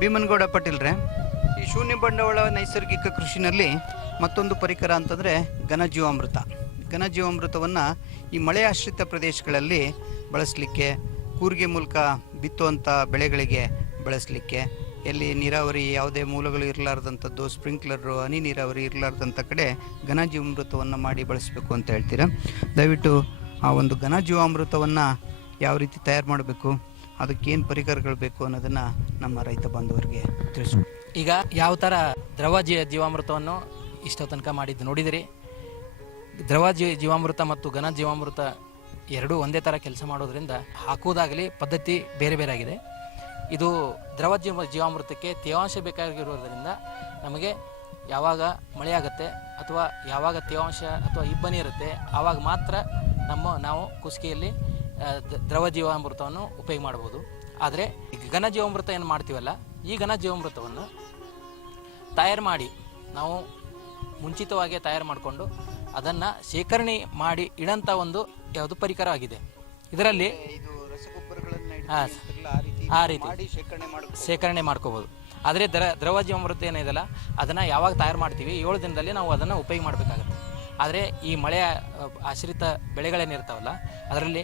ಭೀಮನಗೌಡ ಪಾಟೀಲ್ರೆ ಈ ಶೂನ್ಯ ಬಂಡವಾಳ ನೈಸರ್ಗಿಕ ಕೃಷಿನಲ್ಲಿ ಮತ್ತೊಂದು ಪರಿಕರ ಅಂತಂದರೆ ಘನಜೀವಾಮೃತ ಘನಜೀವಾಮೃತವನ್ನು ಈ ಮಳೆ ಆಶ್ರಿತ ಪ್ರದೇಶಗಳಲ್ಲಿ ಬಳಸಲಿಕ್ಕೆ, ಕೂರಿಗೆ ಮೂಲಕ ಬಿತ್ತುವಂಥ ಬೆಳೆಗಳಿಗೆ ಬಳಸಲಿಕ್ಕೆ, ಎಲ್ಲಿ ನೀರಾವರಿ ಯಾವುದೇ ಮೂಲಗಳು ಇರಲಾರ್ದಂಥದ್ದು, ಸ್ಪ್ರಿಂಕ್ಲರು, ಹನಿ ನೀರಾವರಿ ಇರಲಾರ್ದಂಥ ಕಡೆ ಘನಜೀವಾಮೃತವನ್ನು ಮಾಡಿ ಬಳಸಬೇಕು ಅಂತ ಹೇಳ್ತೀರಾ? ದಯವಿಟ್ಟು ಆ ಒಂದು ಘನಜೀವಾಮೃತವನ್ನು ಯಾವ ರೀತಿ ತಯಾರು ಮಾಡಬೇಕು? ಅದಕ್ಕೇನು ಪರಿಕರಗಳು ಬೇಕು ಅನ್ನೋದನ್ನು ನಮ್ಮ ರೈತ ಬಾಂಧವರಿಗೆ ತಿಳಿಸು. ಈಗ ಯಾವ ಥರ ದ್ರವ ಜೀ ಜೀವಾಮೃತವನ್ನು ಇಷ್ಟೋ ತನಕ ಮಾಡಿದ್ದು ನೋಡಿದಿರಿ? ದ್ರವ ಜೀ ಜೀವಾಮೃತ ಮತ್ತು ಘನ ಜೀವಾಮೃತ ಎರಡೂ ಒಂದೇ ಥರ ಕೆಲಸ ಮಾಡೋದ್ರಿಂದ ಹಾಕುವುದಾಗಲಿ ಪದ್ಧತಿ ಬೇರೆ ಬೇರೆ ಆಗಿದೆ. ಇದು ದ್ರವ ಜೀವ ಜೀವಾಮೃತಕ್ಕೆ ತೇವಾಂಶ ಬೇಕಾಗಿರೋದ್ರಿಂದ ನಮಗೆ ಯಾವಾಗ ಮಳೆ ಆಗುತ್ತೆ ಅಥವಾ ಯಾವಾಗ ತೇವಾಂಶ ಅಥವಾ ಇಬ್ಬನಿ ಇರುತ್ತೆ ಆವಾಗ ಮಾತ್ರ ನಮ್ಮ ನಾವು ಕುಸಿಗೆಯಲ್ಲಿ ದ್ರವ ಜೀವಾಮೃತವನ್ನು ಉಪಯೋಗ ಮಾಡ್ಬೋದು ಆದರೆ ಈ ಘನ ಜೀವಾಮೃತ ಏನು ಮಾಡ್ತೀವಲ್ಲ ಈ ಘನ ಜೀವಾಮೃತವನ್ನು ತಯಾರು ಮಾಡಿ ನಾವು ಮುಂಚಿತವಾಗಿ ತಯಾರು ಮಾಡಿಕೊಂಡು ಅದನ್ನು ಶೇಖರಣೆ ಮಾಡಿ ಇಡಂಥ ಒಂದು ಯಾವುದು ಪರಿಕರ ಆಗಿದೆ. ಇದರಲ್ಲಿ ಆ ರೀತಿ ಶೇಖರಣೆ ಮಾಡ್ಕೋಬೋದು. ಆದರೆ ದ್ರ ದ್ರವ ಜೀವಾಮೃತ ಏನಿದೆಯಲ್ಲ ಅದನ್ನು ಯಾವಾಗ ತಯಾರು ಮಾಡ್ತೀವಿ ಏಳು ದಿನದಲ್ಲಿ ನಾವು ಅದನ್ನು ಉಪಯೋಗ ಮಾಡಬೇಕಾಗತ್ತೆ. ಆದರೆ ಈ ಮಳೆಯ ಆಶ್ರಿತ ಬೆಳೆಗಳೇನಿರ್ತಾವಲ್ಲ ಅದರಲ್ಲಿ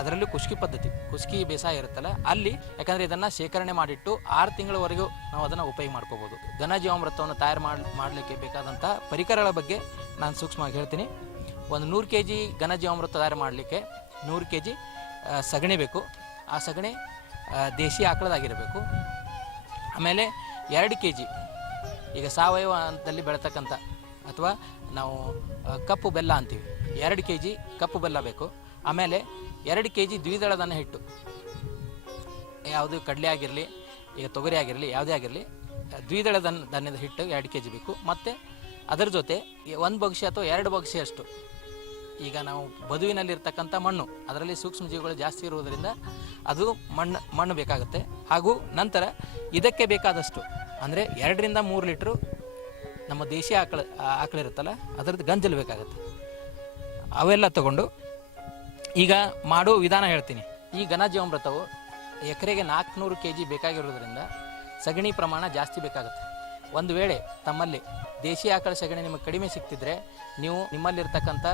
ಅದರಲ್ಲಿ ಕುಷ್ಕಿ ಪದ್ಧತಿ ಕುಸ್ಕಿ ಬೇಸಾಯ ಇರುತ್ತಲ್ಲ, ಅಲ್ಲಿ ಯಾಕಂದರೆ ಇದನ್ನು ಶೇಖರಣೆ ಮಾಡಿಟ್ಟು ಆರು ತಿಂಗಳವರೆಗೂ ನಾವು ಅದನ್ನು ಉಪಯೋಗ ಮಾಡ್ಕೋಬೋದು. ಘನ ಜೀವಾಮೃತವನ್ನು ತಯಾರು ಮಾಡಿ, ಮಾಡಲಿಕ್ಕೆ ಬೇಕಾದಂಥ ಪರಿಕರಗಳ ಬಗ್ಗೆ ನಾನು ಸೂಕ್ಷ್ಮವಾಗಿ ಹೇಳ್ತೀನಿ. ಒಂದು ನೂರು ಕೆ ಜಿ ಘನ ಜೀವಾಮೃತ ತಯಾರು ಮಾಡಲಿಕ್ಕೆ ನೂರು ಕೆ ಜಿ ಸಗಣಿ ಬೇಕು. ಆ ಸಗಣಿ ದೇಶಿ ಆಕಳದಾಗಿರಬೇಕು. ಆಮೇಲೆ ಎರಡು ಕೆ ಜಿ ಈಗ ಸಾವಯವ ಹಂತದಲ್ಲಿ ಬೆಳತಕ್ಕಂಥ ಅಥವಾ ನಾವು ಕಪ್ಪು ಬೆಲ್ಲ ಅಂತೀವಿ. ಎರಡು ಕೆ ಜಿ ಕಪ್ಪು ಬೆಲ್ಲ ಬೇಕು. ಆಮೇಲೆ ಎರಡು ಕೆ ಜಿ ದ್ವಿದಳ ಧಾನ್ಯ ಹಿಟ್ಟು. ಯಾವುದು ಕಡಲೆ ಆಗಿರಲಿ, ಈಗ ತೊಗರಿ ಆಗಿರಲಿ, ಯಾವುದೇ ಆಗಿರಲಿ ದ್ವಿದಳ ಧನ್ ಧಾನ್ಯದ ಹಿಟ್ಟು ಎರಡು ಕೆ ಜಿ ಬೇಕು. ಮತ್ತು ಅದರ ಜೊತೆ ಒಂದು ಬಗ್ಸಿ ಅಥವಾ ಎರಡು ಬಗ್ಸಿ ಅಷ್ಟು. ಈಗ ನಾವು ಬದುವಿನಲ್ಲಿರ್ತಕ್ಕಂಥ ಮಣ್ಣು, ಅದರಲ್ಲಿ ಸೂಕ್ಷ್ಮ ಜೀವಿಗಳು ಜಾಸ್ತಿ ಇರುವುದರಿಂದ ಅದು ಮಣ್ಣು ಮಣ್ಣು ಬೇಕಾಗುತ್ತೆ. ಹಾಗೂ ನಂತರ ಇದಕ್ಕೆ ಬೇಕಾದಷ್ಟು, ಅಂದರೆ ಎರಡರಿಂದ ಮೂರು ಲೀಟ್ರು ನಮ್ಮ ದೇಶೀಯ ಆಕಳ, ಆಕಳಿರುತ್ತಲ್ಲ, ಅದರದ್ದು ಗಂಜಲು ಬೇಕಾಗುತ್ತೆ. ಅವೆಲ್ಲ ತಗೊಂಡು ಈಗ ಮಾಡೋ ವಿಧಾನ ಹೇಳ್ತೀನಿ. ಈ ಘನ ಜೀವಾಮೃತವು ಎಕರೆಗೆ ನಾಲ್ಕುನೂರು ಕೆ ಜಿ ಬೇಕಾಗಿರೋದ್ರಿಂದ ಸಗಣಿ ಪ್ರಮಾಣ ಜಾಸ್ತಿ ಬೇಕಾಗುತ್ತೆ. ಒಂದು ವೇಳೆ ತಮ್ಮಲ್ಲಿ ದೇಶಿ ಆಕಳ ಸಗಣಿ ನಿಮಗೆ ಕಡಿಮೆ ಸಿಗ್ತಿದ್ರೆ ನೀವು ನಿಮ್ಮಲ್ಲಿರ್ತಕ್ಕಂಥ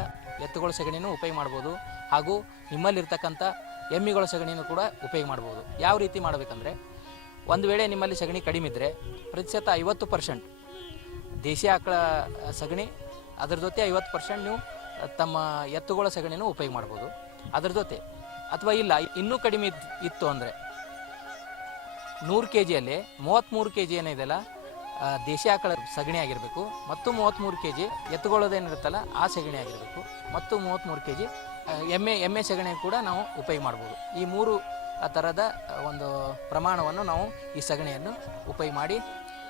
ಎತ್ತುಗಳ ಸಗಣಿನೂ ಉಪಯೋಗ ಮಾಡ್ಬೋದು ಹಾಗೂ ನಿಮ್ಮಲ್ಲಿರ್ತಕ್ಕಂಥ ಎಮ್ಮಿಗಳ ಸಗಣಿನೂ ಕೂಡ ಉಪಯೋಗ ಮಾಡ್ಬೋದು. ಯಾವ ರೀತಿ ಮಾಡಬೇಕಂದ್ರೆ ಒಂದು ವೇಳೆ ನಿಮ್ಮಲ್ಲಿ ಸಗಣಿ ಕಡಿಮೆ ಇದ್ದರೆ ಪ್ರತಿಶತ ಐವತ್ತು ಪರ್ಸೆಂಟ್ ದೇಶಿ ಆಕಳ ಸಗಣಿ, ಅದ್ರ ಜೊತೆ ಐವತ್ತು ಪರ್ಸೆಂಟ್ ನೀವು ತಮ್ಮ ಎತ್ತುಗಳ ಸಗಣಿನೂ ಉಪಯೋಗ ಮಾಡ್ಬೋದು. ಅದ್ರ ಜೊತೆ. ಅಥವಾ ಇಲ್ಲ, ಇನ್ನೂ ಕಡಿಮೆ ಇತ್ತು ಅಂದರೆ. ನೂರು ಕೆ ಜಿಯಲ್ಲಿ ಮೂವತ್ತ್ಮೂರು ಕೆ ಜಿ ಏನಿದೆಯಲ್ಲ ದೇಶಿ ಆಕಳ ಸಗಣಿ ಆಗಿರಬೇಕು, ಮತ್ತು ಮೂವತ್ತ್ಮೂರು ಕೆ ಜಿ ಎತ್ತುಗೊಳ್ಳೋದೇನಿರುತ್ತಲ್ಲ, ಆ ಸಗಣಿ ಆಗಿರಬೇಕು, ಮತ್ತು ಮೂವತ್ತ್ಮೂರು ಕೆ ಜಿ ಎಮ್ಮೆ ಎಮ್ಮೆ ಸಗಣಿ ಕೂಡ ನಾವು ಉಪಯೋಗ ಮಾಡ್ಬೋದು. ಈ ಮೂರು ಥರದ ಒಂದು ಪ್ರಮಾಣವನ್ನು ನಾವು ಈ ಸಗಣಿಯನ್ನು ಉಪಯೋಗ ಮಾಡಿ,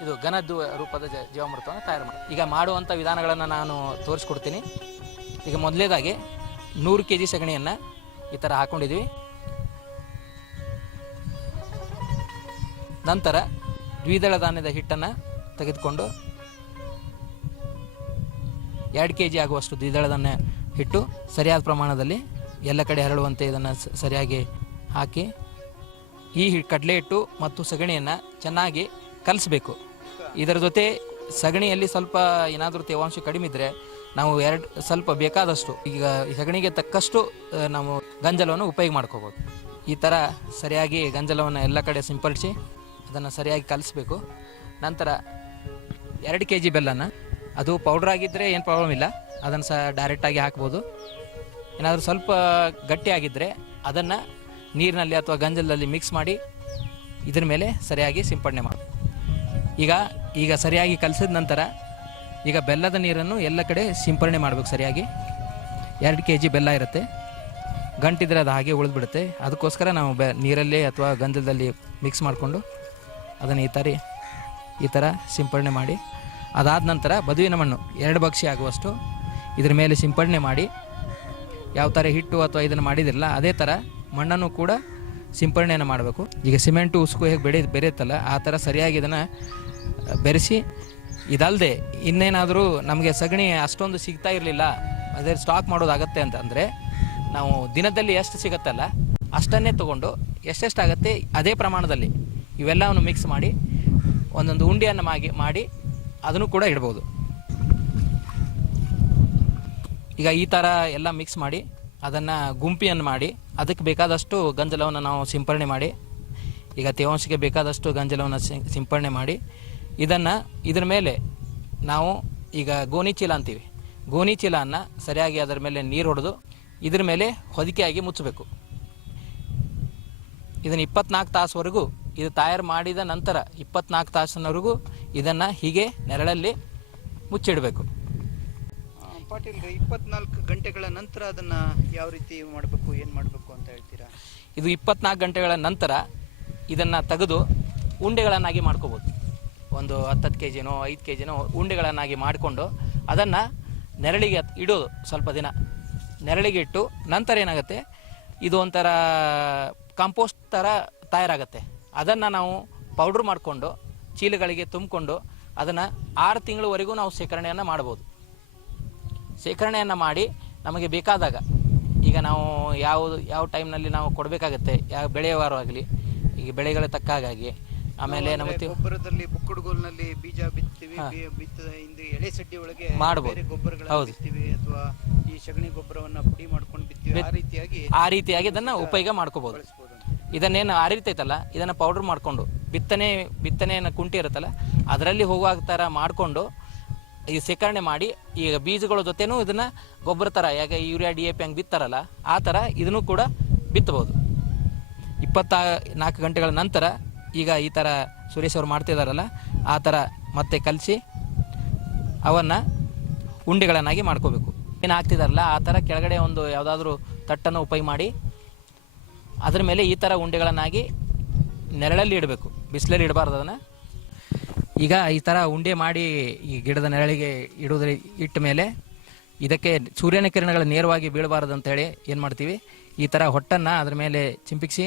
ಇದು ಘನದ್ದು ರೂಪದ ಜೀವಾಮೃತವನ್ನು ತಯಾರು ಮಾಡಿ ಈಗ ಮಾಡುವಂಥ ವಿಧಾನಗಳನ್ನು ನಾನು ತೋರಿಸ್ಕೊಡ್ತೀನಿ. ಈಗ ಮೊದಲೇದಾಗಿ ನೂರು ಕೆ ಜಿ ಸಗಣಿಯನ್ನು ಈ ಥರ ಹಾಕ್ಕೊಂಡಿದ್ವಿ ನಂತರ ದ್ವಿದಳ ಧಾನ್ಯದ ಹಿಟ್ಟನ್ನು ತೆಗೆದುಕೊಂಡು ಎರಡು ಕೆ ಜಿ ಆಗುವಷ್ಟು ದ್ವಿದಳ ಧಾನ್ಯ ಹಿಟ್ಟು ಸರಿಯಾದ ಪ್ರಮಾಣದಲ್ಲಿ ಎಲ್ಲ ಕಡೆ ಹರಡುವಂತೆ ಇದನ್ನು ಸರಿಯಾಗಿ ಹಾಕಿ ಈ ಕಡಲೆ ಹಿಟ್ಟು ಮತ್ತು ಸಗಣಿಯನ್ನು ಚೆನ್ನಾಗಿ ಕಲಿಸ್ಬೇಕು. ಇದರ ಜೊತೆ ಸಗಣಿಯಲ್ಲಿ ಸ್ವಲ್ಪ ಏನಾದರೂ ತೇವಾಂಶ ಕಡಿಮೆ ಇದ್ದರೆ ನಾವು ಎರಡು ಸ್ವಲ್ಪ ಬೇಕಾದಷ್ಟು ಈಗ ಸಗಣಿಗೆ ತಕ್ಕಷ್ಟು ನಾವು ಗಂಜಲವನ್ನು ಉಪಯೋಗ ಮಾಡ್ಕೋಬೋದು. ಈ ಥರ ಸರಿಯಾಗಿ ಗಂಜಲವನ್ನು ಎಲ್ಲ ಕಡೆ ಸಿಂಪಡಿಸಿ ಅದನ್ನು ಸರಿಯಾಗಿ ಕಲಿಸ್ಬೇಕು. ನಂತರ ಎರಡು ಕೆ ಜಿ ಬೆಲ್ಲನ, ಅದು ಪೌಡ್ರ್ ಆಗಿದ್ದರೆ ಏನು ಪ್ರಾಬ್ಲಮ್ ಇಲ್ಲ, ಅದನ್ನು ಸಹ ಡೈರೆಕ್ಟಾಗಿ ಹಾಕ್ಬೋದು. ಏನಾದರೂ ಸ್ವಲ್ಪ ಗಟ್ಟಿಯಾಗಿದ್ದರೆ ಅದನ್ನು ನೀರಿನಲ್ಲಿ ಅಥವಾ ಗಂಜಲದಲ್ಲಿ ಮಿಕ್ಸ್ ಮಾಡಿ ಇದ್ರ ಮೇಲೆ ಸರಿಯಾಗಿ ಸಿಂಪಡಣೆ ಮಾಡಿ. ಈಗ ಈಗ ಸರಿಯಾಗಿ ಕಲಸಿದ ನಂತರ ಈಗ ಬೆಲ್ಲದ ನೀರನ್ನು ಎಲ್ಲ ಕಡೆ ಸಿಂಪರಣೆ ಮಾಡಬೇಕು ಸರಿಯಾಗಿ. ಎರಡು ಕೆ ಜಿ ಬೆಲ್ಲ ಇರುತ್ತೆ. ಗಂಟಿದ್ರೆ ಅದು ಹಾಗೆ ಉಳಿದ್ಬಿಡುತ್ತೆ. ಅದಕ್ಕೋಸ್ಕರ ನಾವು ಬೆ ನೀರಲ್ಲೇ ಅಥವಾ ಗಂಧದಲ್ಲಿ ಮಿಕ್ಸ್ ಮಾಡಿಕೊಂಡು ಅದನ್ನು ಈ ಥರ ಈ ಥರ ಸಿಂಪರಣೆ ಮಾಡಿ, ಅದಾದ ನಂತರ ಬದುವಿನ ಮಣ್ಣು ಎರಡು ಬಕ್ಷಿ ಆಗುವಷ್ಟು ಇದ್ರ ಮೇಲೆ ಸಿಂಪಡಣೆ ಮಾಡಿ, ಯಾವ ಥರ ಹಿಟ್ಟು ಅಥವಾ ಇದನ್ನು ಮಾಡಿದಿರಲ್ಲ ಅದೇ ಥರ ಮಣ್ಣನ್ನು ಕೂಡ ಸಿಂಪರಣೆಯನ್ನು ಮಾಡಬೇಕು. ಈಗ ಸಿಮೆಂಟು, ಉಸುಕು ಹೇಗೆ ಬೆಳೆ, ಬೆರೆಯುತ್ತಲ್ಲ ಆ ಥರ ಸರಿಯಾಗಿ ಇದನ್ನು ಬೆರೆಸಿ ಇದಲ್ಲದೆ ಇನ್ನೇನಾದರೂ ನಮಗೆ ಸಗಣಿ ಅಷ್ಟೊಂದು ಸಿಗ್ತಾ ಇರಲಿಲ್ಲ, ಅದೇ ಸ್ಟಾಕ್ ಮಾಡೋದಾಗತ್ತೆ ಅಂತಂದರೆ ನಾವು ದಿನದಲ್ಲಿ ಎಷ್ಟು ಸಿಗುತ್ತಲ್ಲ ಅಷ್ಟನ್ನೇ ತೊಗೊಂಡು ಎಷ್ಟೆಷ್ಟಾಗತ್ತೆ ಅದೇ ಪ್ರಮಾಣದಲ್ಲಿ ಇವೆಲ್ಲವನ್ನು ಮಿಕ್ಸ್ ಮಾಡಿ ಒಂದೊಂದು ಉಂಡೆಯನ್ನು ಮಾಗಿ, ಮಾಡಿ ಅದನ್ನು ಕೂಡ ಇಡ್ಬೋದು. ಈಗ ಈ ಥರ ಎಲ್ಲ ಮಿಕ್ಸ್ ಮಾಡಿ ಅದನ್ನು ಗುಂಪಿಯನ್ನು ಮಾಡಿ ಅದಕ್ಕೆ ಬೇಕಾದಷ್ಟು ಗಂಜಲವನ್ನು ನಾವು ಸಿಂಪರಣೆ ಮಾಡಿ, ಈಗ ತೇವಾಂಶಕ್ಕೆ ಬೇಕಾದಷ್ಟು ಗಂಜಲವನ್ನು ಸಿಂಪರಣೆ ಮಾಡಿ ಇದನ್ನು ಇದರ ಮೇಲೆ ನಾವು ಈಗ ಗೋಣಿ ಚೀಲ ಅಂತೀವಿ. ಗೋಣಿ ಚೀಲವನ್ನು ಸರಿಯಾಗಿ ಅದರ ಮೇಲೆ ನೀರು ಹೊಡೆದು ಇದ್ರ ಮೇಲೆ ಹೊದಿಕೆಯಾಗಿ ಮುಚ್ಚಬೇಕು. ಇದನ್ನು ಇಪ್ಪತ್ನಾಲ್ಕು ತಾಸುವರೆಗೂ ಇದು ತಯಾರು ಮಾಡಿದ ನಂತರ ಇಪ್ಪತ್ನಾಲ್ಕು ತಾಸಿನವರೆಗೂ ಇದನ್ನು ಹೀಗೆ ನೆರಳಲ್ಲಿ ಮುಚ್ಚಿಡಬೇಕು. ಪಾಟೀಲ್ ಇಪ್ಪತ್ನಾಲ್ಕು ಗಂಟೆಗಳ ನಂತರ ಅದನ್ನು ಯಾವ ರೀತಿ ಮಾಡಬೇಕು ಏನು ಮಾಡಬೇಕು ಅಂತ ಹೇಳ್ತೀರಾ? ಇದು ಇಪ್ಪತ್ನಾಲ್ಕು ಗಂಟೆಗಳ ನಂತರ ಇದನ್ನು ತೆಗೆದು ಉಂಡೆಗಳನ್ನಾಗಿ ಮಾಡ್ಕೋಬೋದು. ಒಂದು ಹತ್ತತ್ತು ಕೆ ಜಿನೋ ಐದು ಕೆ ಜಿನೋ ಉಂಡೆಗಳನ್ನಾಗಿ ಮಾಡಿಕೊಂಡು ಅದನ್ನು ನೆರಳಿಗೆ ಇಡೋದು ಸ್ವಲ್ಪ ದಿನ. ನೆರಳಿಗೆ ಇಟ್ಟು ನಂತರ ಏನಾಗುತ್ತೆ? ಇದು ಒಂಥರ ಕಾಂಪೋಸ್ಟ್ ಥರ ತಯಾರಾಗುತ್ತೆ. ಅದನ್ನು ನಾವು ಪೌಡ್ರ್ ಮಾಡಿಕೊಂಡು, ಚೀಲಗಳಿಗೆ ತುಂಬಿಕೊಂಡು ಅದನ್ನು ಆರು ತಿಂಗಳವರೆಗೂ ನಾವು ಶೇಖರಣೆಯನ್ನು ಮಾಡ್ಬೋದು. ಶೇಖರಣೆಯನ್ನು ಮಾಡಿ ನಮಗೆ ಬೇಕಾದಾಗ, ಈಗ ನಾವು ಯಾವ ಯಾವ ಟೈಮ್ನಲ್ಲಿ ನಾವು ಕೊಡಬೇಕಾಗತ್ತೆ, ಯಾವ ಬೆಳೆಯವಾರು ಈಗ ಬೆಳೆಗಳ ತಕ್ಕ ಹಾಗಾಗಿ ಆಮೇಲೆ ತಿ- ಗೊಬ್ಬರದಲ್ಲಿ ಬುಕ್ಕುಡುಗೋಲ್ನಲ್ಲಿ ಬೀಜ ಬಿತ್ತೀವಿ ಬಿತ್ತದ ಹಿಂದೆ ಎಳೆ ಸಡ್ಡಿ ಒಳಗೆ. ಬೇರೆ ಗೊಬ್ಬರಗಳ ಬಿತ್ತೀವಿ ಅಥವಾ ಈ ಸಗಣಿ ಗೊಬ್ಬರವನ್ನ ಪುಡಿ ಮಾಡ್ಕೊಂಡು ಬಿತ್ತೀವಿ ಆ ರೀತಿಯಾಗಿ ಆ ರೀತಿಯಾಗಿ ಇದನ್ನು ಉಪಯೋಗ ಮಾಡ್ಕೋಬಹುದು ಇದನ್ನೇನು ಆ ರೀತಿ ಐತಲ್ಲ ಇದನ್ನ ಪೌಡರ್ ಮಾಡಿಕೊಂಡು ಬಿತ್ತನೆ ಬಿತ್ತನೆಯನ್ನು ಕುಂಟಿ ಇರುತ್ತಲ್ಲ ಅದರಲ್ಲಿ ಹೋಗುವ ಥರ ಮಾಡಿಕೊಂಡು ಈ ಶೇಖರಣೆ ಮಾಡಿ ಈಗ ಬೀಜಗಳ ಜೊತೆನೂ ಇದನ್ನ ಗೊಬ್ಬರ ಥರ ಯಾಕೆ ಯೂರಿಯಾ ಡಿ ಎ ಪಿ ಹಂಗೆ ಬಿತ್ತಾರಲ್ಲ ಆ ಥರ ಇದನ್ನು ಕೂಡ ಬಿತ್ತಬಹುದು ಇಪ್ಪತ್ತ ನಾಲ್ಕು ಗಂಟೆಗಳ ನಂತರ ಈಗ ಈ ಥರ ಸುರೇಶ್ ಅವ್ರು ಮಾಡ್ತಿದ್ದಾರಲ್ಲ ಆ ಥರ ಮತ್ತೆ ಕಲಸಿ ಅವನ್ನು ಉಂಡೆಗಳನ್ನಾಗಿ ಮಾಡ್ಕೋಬೇಕು. ಏನು ಹಾಕ್ತಿದಾರಲ್ಲ ಆ ಥರ ಕೆಳಗಡೆ ಒಂದು ಯಾವುದಾದ್ರೂ ತಟ್ಟನ್ನು ಉಪಯೋಗ ಮಾಡಿ, ಅದ್ರ ಮೇಲೆ ಈ ಥರ ಉಂಡೆಗಳನ್ನಾಗಿ ನೆರಳಲ್ಲಿ ಇಡಬೇಕು. ಬಿಸಿಲಲ್ಲಿ ಇಡಬಾರ್ದು ಅದನ್ನು. ಈಗ ಈ ಥರ ಉಂಡೆ ಮಾಡಿ ಈ ಗಿಡದ ನೆರಳಿಗೆ ಇಡೋದ್ರ ಇಟ್ಟ ಮೇಲೆ ಇದಕ್ಕೆ ಸೂರ್ಯನ ಕಿರಣಗಳು ನೇರವಾಗಿ ಬೀಳಬಾರ್ದು ಅಂತೇಳಿ ಏನು ಮಾಡ್ತೀವಿ? ಈ ಥರ ಹೊಟ್ಟನ್ನು ಅದ್ರ ಮೇಲೆ ಚಿಂಪಿಕ್ಸಿ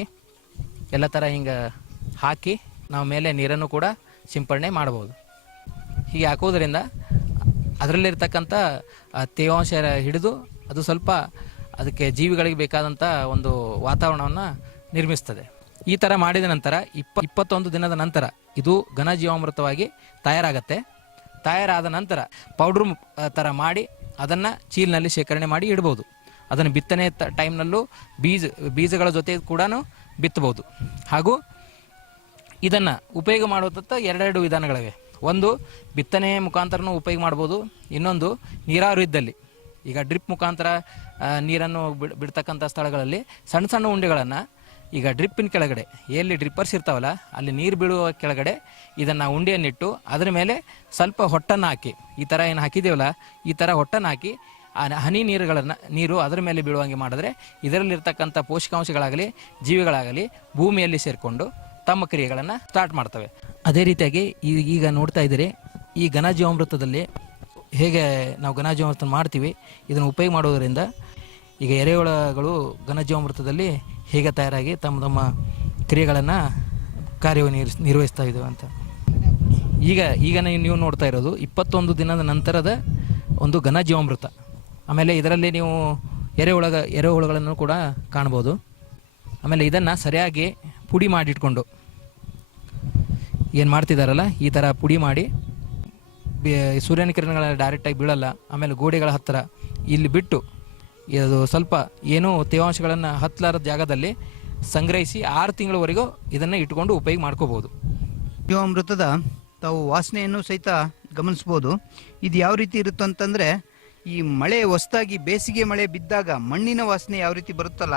ಎಲ್ಲ ಥರ ಹಿಂಗೆ ಹಾಕಿ ನಾವು ಮೇಲೆ ನೀರನ್ನು ಕೂಡ ಸಿಂಪಡಣೆ ಮಾಡ್ಬೋದು. ಹೀಗೆ ಹಾಕೋದ್ರಿಂದ ಅದರಲ್ಲಿರ್ತಕ್ಕಂಥ ತೇವಾಂಶ ಹಿಡಿದು ಅದು ಸ್ವಲ್ಪ ಅದಕ್ಕೆ ಜೀವಿಗಳಿಗೆ ಬೇಕಾದಂಥ ಒಂದು ವಾತಾವರಣವನ್ನು ನಿರ್ಮಿಸ್ತದೆ. ಈ ಥರ ಮಾಡಿದ ನಂತರ ಇಪ್ಪ, ಇಪ್ಪತ್ತೊಂದು ದಿನದ ನಂತರ ಇದು ಘನಜೀವಾಮೃತವಾಗಿ ತಯಾರಾಗತ್ತೆ. ತಯಾರಾದ ನಂತರ ಪೌಡ್ರ್ ಥರ ಮಾಡಿ ಅದನ್ನು ಚೀಲ್ನಲ್ಲಿ ಶೇಖರಣೆ ಮಾಡಿ ಇಡ್ಬೋದು. ಅದನ್ನು ಬಿತ್ತನೆ ತ, ಟೈಮ್ನಲ್ಲೂ ಬೀಜ, ಬೀಜಗಳ ಜೊತೆ ಕೂಡ ಬಿತ್ತಬಹುದು ಹಾಗೂ ಇದನ್ನು ಉಪಯೋಗ ಮಾಡುವಂಥ ಎರಡೆರಡು ವಿಧಾನಗಳಿವೆ. ಒಂದು, ಬಿತ್ತನೆ ಮುಖಾಂತರನೂ ಉಪಯೋಗ ಮಾಡ್ಬೋದು. ಇನ್ನೊಂದು ನೀರಾವರಿ ಇದ್ದಲ್ಲಿ. ಈಗ ಡ್ರಿಪ್ ಮುಖಾಂತರ ನೀರನ್ನು ಬಿಡ್, ಬಿಡ್ತಕ್ಕಂಥ ಸ್ಥಳಗಳಲ್ಲಿ ಸಣ್ಣ ಸಣ್ಣ ಉಂಡೆಗಳನ್ನು ಈಗ ಡ್ರಿಪ್ಪಿನ ಕೆಳಗಡೆ, ಎಲ್ಲಿ ಡ್ರಿಪ್ಪರ್ಸ್ ಇರ್ತಾವಲ್ಲ, ಅಲ್ಲಿ ನೀರು ಬೀಳುವ ಕೆಳಗಡೆ ಇದನ್ನು ಉಂಡೆಯನ್ನಿಟ್ಟು ಅದರ ಮೇಲೆ ಸ್ವಲ್ಪ ಹೊಟ್ಟನ್ನು ಹಾಕಿ, ಈ ಥರ ಏನು ಹಾಕಿದ್ದೇವಲ್ಲ ಈ ಥರ ಹೊಟ್ಟನ್ನು ಹಾಕಿ, ಆ ಹನಿ ನೀರುಗಳನ್ನು, ನೀರು ಅದರ ಮೇಲೆ ಬೀಳುವಂಗೆ ಮಾಡಿದ್ರೆ ಇದರಲ್ಲಿರ್ತಕ್ಕಂಥ ಪೋಷಕಾಂಶಗಳಾಗಲಿ, ಜೀವಿಗಳಾಗಲಿ ಭೂಮಿಯಲ್ಲಿ ಸೇರಿಕೊಂಡು ತಮ್ಮ ಕ್ರಿಯೆಗಳನ್ನು ಸ್ಟಾರ್ಟ್ ಮಾಡ್ತವೆ. ಅದೇ ರೀತಿಯಾಗಿ ಈಗ ನೋಡ್ತಾ ಇದ್ದೀರಿ, ಈ ಘನಜೀವಾಮೃತದಲ್ಲಿ ಹೇಗೆ ನಾವು ಘನಜೀವಾಮೃತ ಮಾಡ್ತೀವಿ, ಇದನ್ನು ಉಪಯೋಗ ಮಾಡೋದರಿಂದ ಈಗ ಎರೆಹುಳಗಳು ಘನಜೀವಾಮೃತದಲ್ಲಿ ಹೇಗೆ ತಯಾರಾಗಿ ತಮ್ಮ ತಮ್ಮ ಕ್ರಿಯೆಗಳನ್ನು ಕಾರ್ಯ ನಿರ್ವಹಿಸ್ತಾ ಇದ್ದೇವೆ ಅಂತ. ಈಗ ಈಗ ನೀವು ನೋಡ್ತಾ ಇರೋದು ಇಪ್ಪತ್ತೊಂದು ದಿನದ ನಂತರದ ಒಂದು ಘನಜೀವಾಮೃತ. ಆಮೇಲೆ ಇದರಲ್ಲಿ ನೀವು ಎರೆಹುಳಗ, ಎರೆಹುಳಗಳನ್ನು ಕೂಡ ಕಾಣ್ಬೋದು. ಆಮೇಲೆ ಇದನ್ನು ಸರಿಯಾಗಿ ಪುಡಿ ಮಾಡಿಟ್ಕೊಂಡು. ಏನು ಮಾಡ್ತಿದ್ದಾರಲ್ಲ ಈ ಥರ ಪುಡಿ ಮಾಡಿ ಸೂರ್ಯನ ಕಿರಣಗಳ ಡೈರೆಕ್ಟಾಗಿ ಬೀಳಲ್ಲ, ಆಮೇಲೆ ಗೋಡೆಗಳ ಹತ್ತಿರ ಇಲ್ಲಿ ಬಿಟ್ಟು, ಇದು ಸ್ವಲ್ಪ ಏನೋ ತೇವಾಂಶಗಳನ್ನು ಹತ್ತಲಾರದ ಜಾಗದಲ್ಲಿ ಸಂಗ್ರಹಿಸಿ ಆರು ತಿಂಗಳವರೆಗೂ ಇದನ್ನು ಇಟ್ಕೊಂಡು ಉಪಯೋಗ ಮಾಡ್ಕೋಬೋದು ಜೀವಾಮೃತದ ತಾವು ವಾಸನೆಯನ್ನು ಸಹಿತ ಗಮನಿಸ್ಬೋದು. ಇದು ಯಾವ ರೀತಿ ಇರುತ್ತೆ ಅಂತಂದರೆ, ಈ ಮಳೆ ಹೊಸದಾಗಿ ಬೇಸಿಗೆ ಮಳೆ ಬಿದ್ದಾಗ ಮಣ್ಣಿನ ವಾಸನೆ ಯಾವ ರೀತಿ ಬರುತ್ತಲ್ಲ,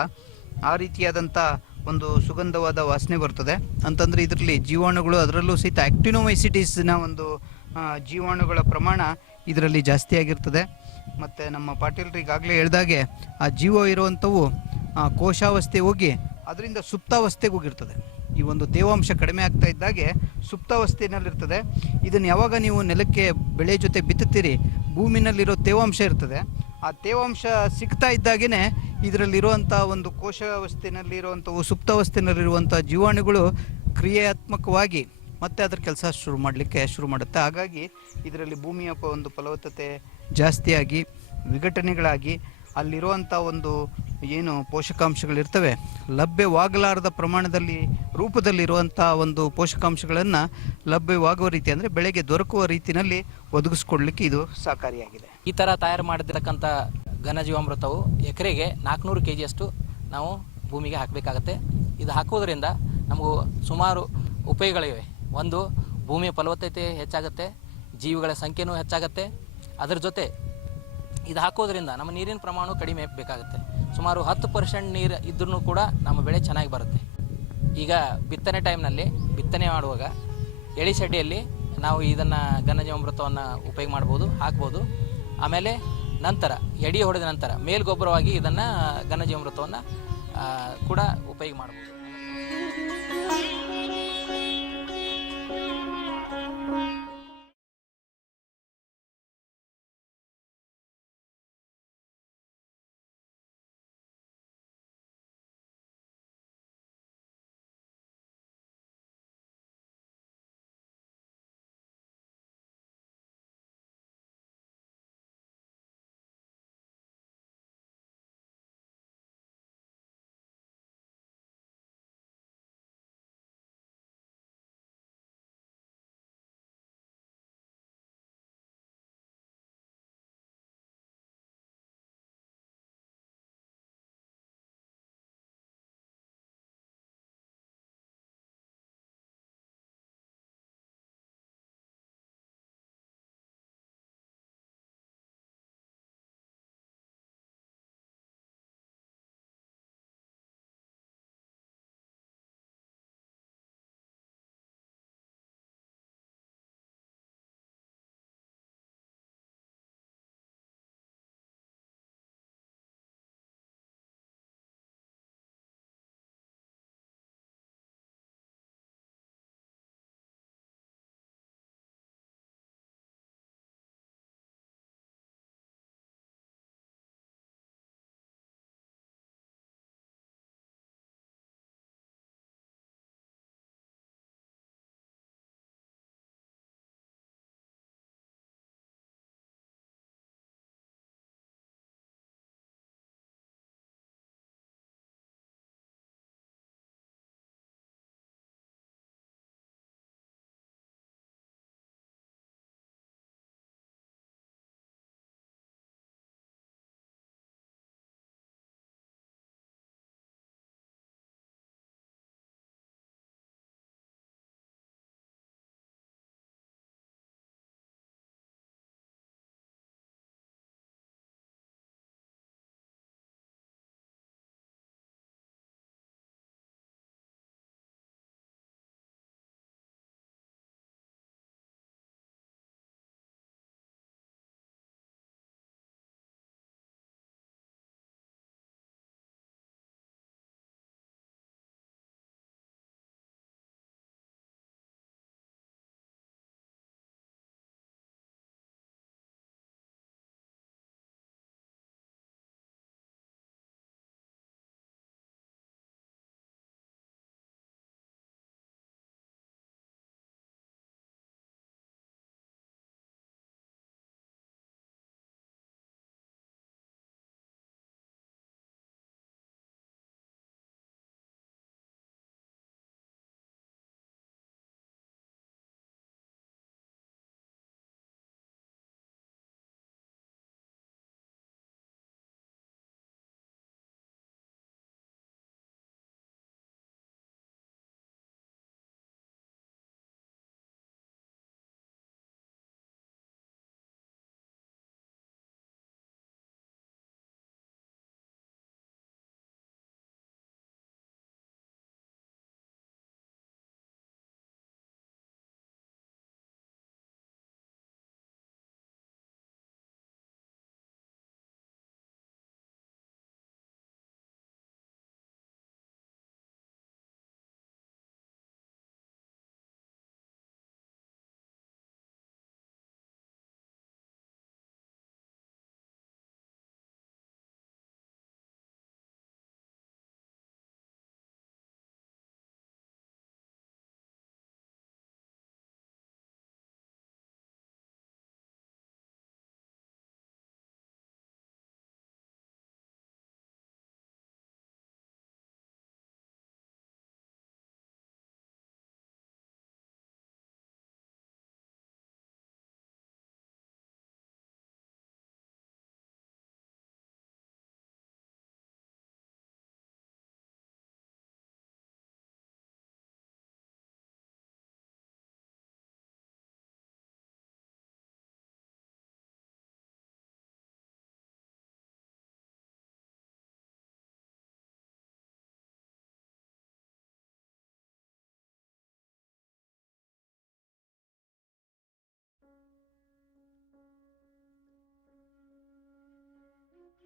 ಆ ರೀತಿಯಾದಂಥ ಒಂದು ಸುಗಂಧವಾದ ವಾಸನೆ ಬರ್ತದೆ. ಅಂತಂದ್ರೆ ಇದರಲ್ಲಿ ಜೀವಾಣುಗಳು ಅದರಲ್ಲೂ ಸಹಿತ ಆಕ್ಟಿನೋಮೈಸಿಟಿಸ್ನ ಒಂದು ಜೀವಾಣುಗಳ ಪ್ರಮಾಣ ಇದರಲ್ಲಿ ಜಾಸ್ತಿ ಆಗಿರ್ತದೆ. ಮತ್ತು ನಮ್ಮ ಪಾಟೀಲ್ರು ಈಗಾಗಲೇ ಹೇಳ್ದಾಗೆ ಆ ಜೀವ ಇರುವಂಥವು ಕೋಶಾವಸ್ಥೆ ಹೋಗಿ ಅದರಿಂದ ಸುಪ್ತಾವಸ್ಥೆಗೆ ಹೋಗಿರ್ತದೆ. ಈ ಒಂದು ತೇವಾಂಶ ಕಡಿಮೆ ಆಗ್ತಾ ಇದ್ದಾಗೆ ಸುಪ್ತಾವಸ್ಥೆಯಲ್ಲಿರ್ತದೆ ಇದನ್ನು ಯಾವಾಗ ನೀವು ನೆಲಕ್ಕೆ ಬೆಳೆ ಜೊತೆ ಬಿತ್ತುತ್ತೀರಿ? ಭೂಮಿನಲ್ಲಿರೋ ತೇವಾಂಶ ಇರ್ತದೆ. ಆ ತೇವಾಂಶ ಸಿಗ್ತಾ ಇದ್ದಾಗೇ ಇದರಲ್ಲಿರುವಂಥ ಒಂದು ಕೋಶಾವಸ್ಥೆಯಲ್ಲಿರುವಂಥವು ಸುಪ್ತಾವಸ್ಥೆಯಲ್ಲಿರುವಂಥ ಜೀವಾಣುಗಳು ಕ್ರಿಯಾತ್ಮಕವಾಗಿ ಮತ್ತೆ ಅದ್ರ ಕೆಲಸ ಶುರು ಮಾಡಲಿಕ್ಕೆ ಶುರು ಮಾಡುತ್ತೆ. ಹಾಗಾಗಿ ಇದರಲ್ಲಿ ಭೂಮಿಯ ಒಂದು ಫಲವತ್ತತೆ ಜಾಸ್ತಿಯಾಗಿ, ವಿಘಟನೆಗಳಾಗಿ ಅಲ್ಲಿರುವಂಥ ಒಂದು ಏನು ಪೋಷಕಾಂಶಗಳಿರ್ತವೆ, ಲಭ್ಯವಾಗಲಾರದ ಪ್ರಮಾಣದಲ್ಲಿ, ರೂಪದಲ್ಲಿರುವಂಥ ಒಂದು ಪೋಷಕಾಂಶಗಳನ್ನು ಲಭ್ಯವಾಗುವ ರೀತಿ ಅಂದರೆ ಬೆಳೆಗೆ ದೊರಕುವ ರೀತಿಯಲ್ಲಿ ಒದಗಿಸ್ಕೊಡ್ಲಿಕ್ಕೆ ಇದು ಸಹಕಾರಿಯಾಗಿದೆ. ಈ ಥರ ತಯಾರು ಮಾಡಿರ್ತಕ್ಕಂಥ ಘನಜೀವಾಮೃತವು ಎಕರೆಗೆ ನಾಲ್ಕುನೂರು ಕೆ ಜಿಯಷ್ಟು ನಾವು ಭೂಮಿಗೆ ಹಾಕಬೇಕಾಗತ್ತೆ. ಇದು ಹಾಕುವುದರಿಂದ ನಮಗೂ ಸುಮಾರು ಉಪಯೋಗಗಳಿವೆ. ಒಂದು, ಭೂಮಿಯ ಫಲವತ್ತತೆ ಹೆಚ್ಚಾಗುತ್ತೆ, ಜೀವಿಗಳ ಸಂಖ್ಯೆನೂ ಹೆಚ್ಚಾಗುತ್ತೆ. ಅದರ ಜೊತೆ ಇದು ಹಾಕೋದ್ರಿಂದ ನಮ್ಮ ನೀರಿನ ಪ್ರಮಾಣ ಕಡಿಮೆ ಬೇಕಾಗುತ್ತೆ ಸುಮಾರು ಹತ್ತು ಪರ್ಸೆಂಟ್ ನೀರು ಇದ್ರೂ ಕೂಡ ನಮ್ಮ ಬೆಳೆ ಚೆನ್ನಾಗಿ ಬರುತ್ತೆ. ಈಗ ಬಿತ್ತನೆ ಟೈಮ್ನಲ್ಲಿ ಬಿತ್ತನೆ ಮಾಡುವಾಗ ಎಳಿ ಸಡ್ಡಿಯಲ್ಲಿ ನಾವು ಇದನ್ನು ಘನಜೀವಾಮೃತವನ್ನು ಉಪಯೋಗ ಮಾಡ್ಬೋದು, ಹಾಕ್ಬೋದು. ಆಮೇಲೆ ನಂತರ ಎಡಿ ಹೊಡೆದ ನಂತರ ಮೇಲ್ಗೊಬ್ಬರವಾಗಿ ಇದನ್ನು ಘನಜೀವಮೃತವನ್ನು ಕೂಡ ಉಪಯೋಗ ಮಾಡ್ಬೋದು.